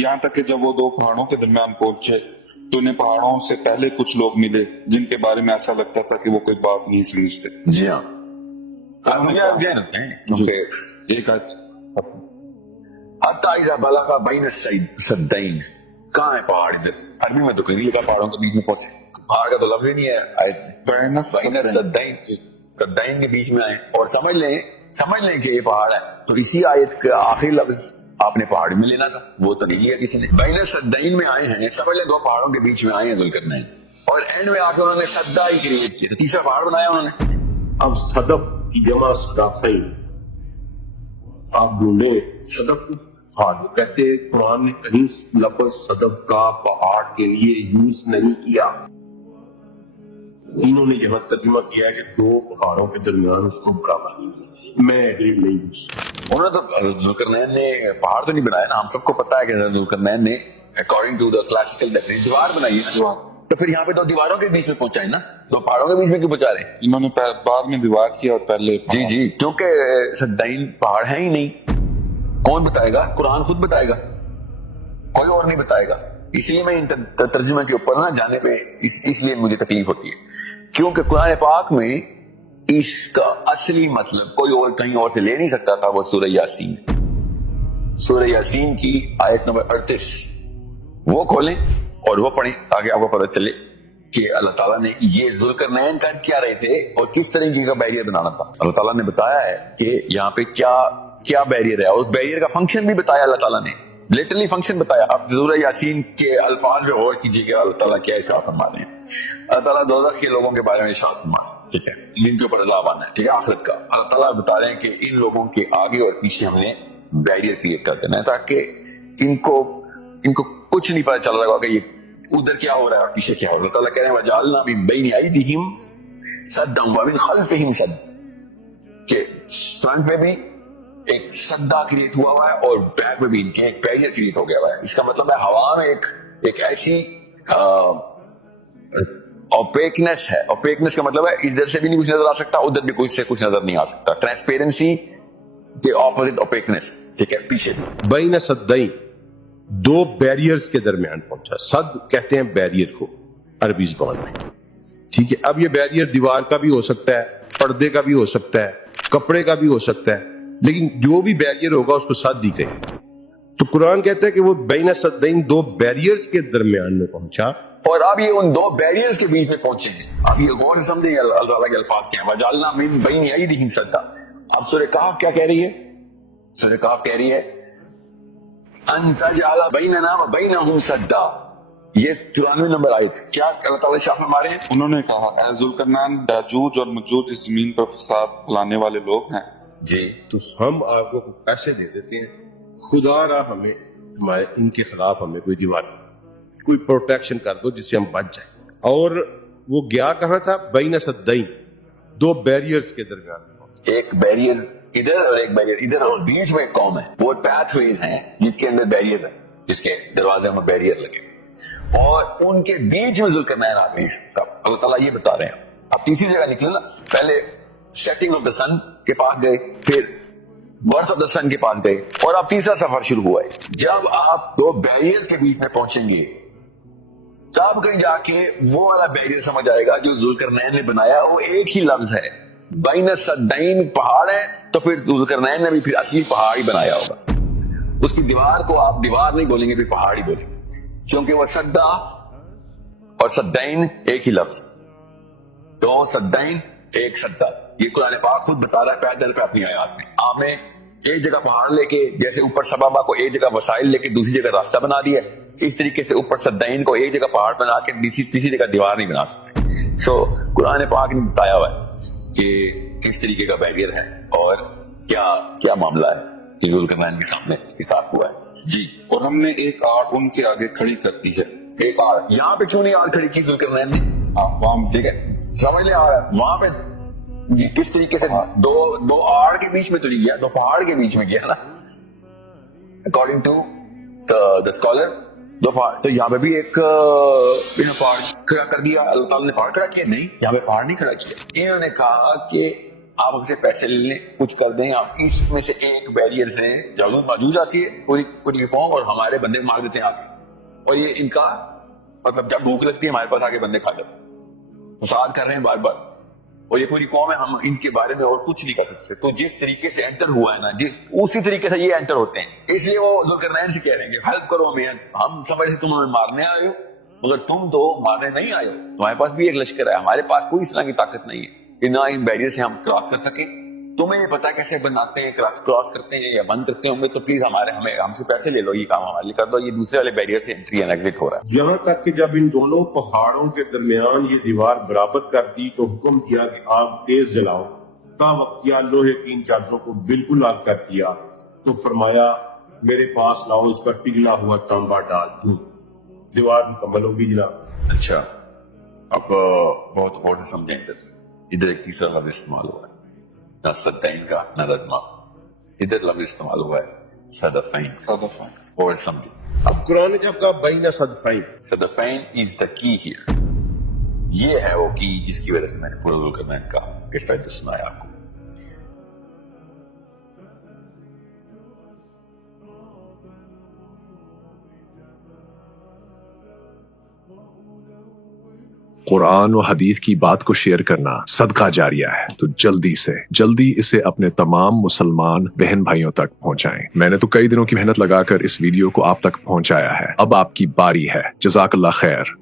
यहाँ तक कि जब वो दो पहाड़ों के दरमियान पहुंचे तो उन्हें पहाड़ों से पहले कुछ लोग मिले जिनके बारे में ऐसा लगता था कि वो कोई बात नहीं समझते। जी हाँ, मुझे आप ध्यान रखते हैं एक हत्ता इज़ा बलगा बैन सद्दैन, कहाँ है पहाड़? इधर अरबी में तो कहीं लिखा पहाड़ों के बीच में पहुंचे, पहाड़ का तो लफ्ज ही नहीं है आयत में। बैन सद्दैन, सद्दैन के बीच में आए और समझ लें कि ये पहाड़ है, तो इसी आयत का आखिरी लफ्ज आपने पहाड़ में लेना था, वो तो नहीं लिया किसी ने। बैन सद्दैन में आए हैं, समझ लें दो पहाड़ों के बीच में आए हैं ज़ुल्करनैन, और एंड में आके उन्होंने सद्दा ही क्रिएट किया, तीसरा पहाड़ बनाया उन्होंने। अब सदफ की जमा सदाफैन, आप ढूंढे सदफ पहाड़, कहते हैं कुरान ने कहीं लफ्ज सदफ का पहाड़ के लिए यूज नहीं किया। इन्होंने यहाँ तर्जुमा किया है कि दो पहाड़ों के दरमियान उसको बड़ा बना, मैं एग्री नहीं हूँ। उन्होंने तो ज़ुल्करनैन ने पहाड़ तो नहीं बनाया ना, हम सबको पता है कि ज़ुल्करनैन ने according to the classical definition दीवार बनाई है ना, तो फिर यहाँ पे दो दीवारों के बीच में पहुंचा है ना, दो पहाड़ों के बीच में क्यों पहुंचा रहे? इन्होंने बाद में दीवार किया और पहले जी, क्योंकि सद्दैन पहाड़ है ही नहीं। कौन बताएगा? कुरान खुद बताएगा, कोई और नहीं बताएगा। इसलिए मैं इन तर्जुमे के ऊपर ना जाने पे इसलिए मुझे तकलीफ होती है, क्योंकि कुरान पाक में इसका असली मतलब कोई और कहीं और से ले नहीं सकता था। वो सूरह यासीन, सूरह यासीन की आयत नंबर 38 वो खोलें और वो पढ़ें, आगे आपको पता चले कि अल्लाह ताला ने ये ज़ुल्करनैन कर क्या रहे थे और किस तरीके का बैरियर बनाना था। अल्लाह ताला ने बताया है कि यहाँ पे क्या बैरियर है, उस बैरियर का फंक्शन भी बताया अल्लाह ताला ने, लिटरली फंक्शन बताया। आप सूरह यासीन के अल्फाज में गौर कीजिएगा, अल्लाह ताला क्या इरशाद फरमा रहे हैं। अल्लाह ताला दोज़ख के लोगों के बारे में इरशाद फरमा रहे हैं, ठीक है, जिनके ऊपर अज़ाब आना है, ठीक है, आखिरत का। अल्लाह ताला बता रहे हैं कि इन लोगों के आगे और पीछे हमने बैरियर क्रिएट कर देना है, ताकि इनको कुछ नहीं पता चल रहा होगा कि ये उधर क्या हो रहा है और पीछे क्या हो रहा है। अल्लाह कह रहे हैं वजअलना मिन बैनि अयदीहिम सद्दन व मिन खल्फिहिम सद्दन, के फ्रंट में भी एक सद्दा क्रिएट हुआ है और बैक में भी इनके एक बैरियर क्रिएट हो गया है। इसका मतलब है हवा में एक ऐसी ओपेकनेस है। ओपेकनेस का मतलब है इधर से भी नहीं कुछ नजर आ सकता, उधर भी कुछ से कुछ नजर नहीं आ सकता। ट्रांसपेरेंसी के ऑपोजिट ओपेकनेस, ठीक है, पीछे भी। बैन सद्दैन, दो बैरियर्स के दरमियान पहुंचा। सद कहते हैं बैरियर को अरबी ज़बान में, ठीक है। अब ये बैरियर दीवार का भी हो सकता है, पर्दे का भी हो सकता है, कपड़े का भी हो सकता है, लेकिन जो भी बैरियर होगा उसको सद ही कहेंगे। तो कुरान कहता है कि वो बैन सद्दैन, दो बैरियर्स के दरमियान में पहुंचा, और अब ये उन दो बैरियर्स के बीच में पहुंचे हैं। अब ये गौर से समझिए अल्लाह ताला के अल्फाज क्या है, वजअलना मिन बैनि अयदीहिम सद्दा। अब सूरह कहफ क्या कह रही है? सूरह कहफ कह रही है अन तजअल बैनना व बैनहुम सद्दा। ये 94 नंबर आयत, क्या अल्लाह ताला इरशाद फरमा रहे हैं? उन्होंने कहा ऐ ज़ुल्करनैन, याजूज और मजूज इस जमीन पर फसाद फैलाने वाले लोग हैं जी, तो हम आपको पैसे दे देते हैं, खुदा रहा हमें हमारे इनके खिलाफ हमें कोई दीवार, कोई प्रोटेक्शन कर दो जिससे हम बच जाए। और वो गया कहाँ था? बैन सद्दैन, दो बैरियर्स के दरमियान, एक बैरियर इधर और एक बैरियर इधर, और बीच में एक कौम है। वो पैथवेज हैं जिसके अंदर बैरियर है, जिसके दरवाजे में बैरियर लगे, और उनके बीच में ज़ुल्करनैन आदमी। अल्लाह ताला ये बता रहे हैं। अब तीसरी जगह निकले ना, पहले सेटिंग ऑफ द सन के पास गए, फिर बर्थ ऑफ द सन के पास गए, और अब तीसरा सफर शुरू हुआ है। जब आप दो बैरियर्स के बीच में पहुंचेंगे तब कहीं जाके वो वाला बैरियर समझ आएगा जो ज़ुल्करनैन ने बनाया। वो एक ही लफ्ज है, बैन सद्दैन पहाड़ है, तो फिर ज़ुल्करनैन ने भी फिर असली पहाड़ ही बनाया होगा। उसकी दीवार को आप दीवार नहीं बोलेंगे, फिर पहाड़ ही बोलेंगे, क्योंकि वो सद्दा और सद्दैन एक ही लफ्ज, दो सद्दैन एक सद्दा। ये कुरान पाक खुद बता रहा है पैदल पे अपनी आयत में। आपने एक जगह पहाड़ लेके, जैसे ऊपर सबबा को एक जगह वसाइल लेके दूसरी जगह रास्ता बना दिया, इस तरीके से ऊपर सद्दैन को एक जगह पहाड़ बना के तीसरी जगह दीवार नहीं बना सकते। सो कुरान पाक ने बताया हुआ है कि किस तरीके का बैरियर है और क्या मामला है ज़ुल्करनैन के सामने इसके साथ हुआ है जी। और हमने एक आड़ उनके आगे खड़ी कर दी है। एक आड़ यहाँ पे क्यों नहीं आड़ खड़ी की ज़ुल्करनैन ने? वहां ठीक है, समझ ले, वहां पे किस तरीके से दो आड़ के बीच में तो नहीं गया, दो पहाड़ के बीच में गया ना, अकॉर्डिंग टू द स्कॉलर। दो पहाड़, तो यहाँ पे भी एक पहाड़ खड़ा कर दिया अल्लाह ताला ने। पहाड़ खड़ा किया? नहीं, यहाँ पे पहाड़ नहीं खड़ा किया। इन्होंने कहा कि آپ ہم سے پیسے لے لیں، کچھ کر دیں، آپ اس میں سے ایک بیریئر سے جالوس ماجوج آتی ہے پوری قوم اور ہمارے بندے مار دیتے ہیں آگے، اور یہ ان کا مطلب جب بھوک لگتی ہے ہمارے پاس آگے بندے کھا جاتے ہیں، فساد کر رہے ہیں بار بار، اور یہ پوری قوم ہے، ہم ان کے بارے میں اور کچھ نہیں کر سکتے۔ تو جس طریقے سے انٹر ہوا ہے نا، اسی طریقے سے یہ انٹر ہوتے ہیں، اس لیے وہ ذوالقرنین سے کہہ رہے ہیں کہ ہیلپ کرو ہمیں، ہم سمجھ تم ہمیں مارنے آئے ہو مگر تم تو مارنے نہیں آئے ہو، تمہارے پاس بھی ایک لشکر ہے، ہمارے پاس کوئی اس طرح کی طاقت نہیں ہے کہ نہ ان بیریئر سے ہم کراس کر سکیں، تمہیں یہ پتا کیسے بناتے ہیں، کراس کرتے ہیں یا بند کرتے ہوں گے، تو پلیز ہم سے پیسے لے لو، یہ کام ہمارے لیے کر دو، یہ دوسرے والے بیریئر سے انٹری اینڈ ایگزٹ ہو رہا ہے۔ یہاں تک کہ جب ان دونوں پہاڑوں کے درمیان یہ دیوار برابر کر دی تو حکم دیا کہ آگ تیز جلاؤ، تا وقت کیا لوہے کی ان چادروں کو بالکل آگ کر دیا، تو فرمایا میرے پاس لاؤ، اس پر پگھلا ہوا تانبا ڈال دوں، دیوار مکمل ہوگی جناب۔ اچھا، اب بہت غور سے سمجھیں، ادھر ایک تیسرا لفظ استعمال ہوا ہے، نہ صدین کا نہ ردما، ادھر لفظ استعمال ہوا ہے صدفین، اور سمجھیں اب قرآن نے جب کہا بین صدفین، صدفین از دا کی ہیئر، یہ ہے وہ کی جس کی وجہ سے میں نے پورا ذوالقرنین کا قصہ سنایا آپ کو۔ قرآن و حدیث کی بات کو شیئر کرنا صدقہ جاریہ ہے، تو جلدی اسے اپنے تمام مسلمان بہن بھائیوں تک پہنچائیں۔ میں نے تو کئی دنوں کی محنت لگا کر اس ویڈیو کو آپ تک پہنچایا ہے، اب آپ کی باری ہے۔ جزاک اللہ خیر۔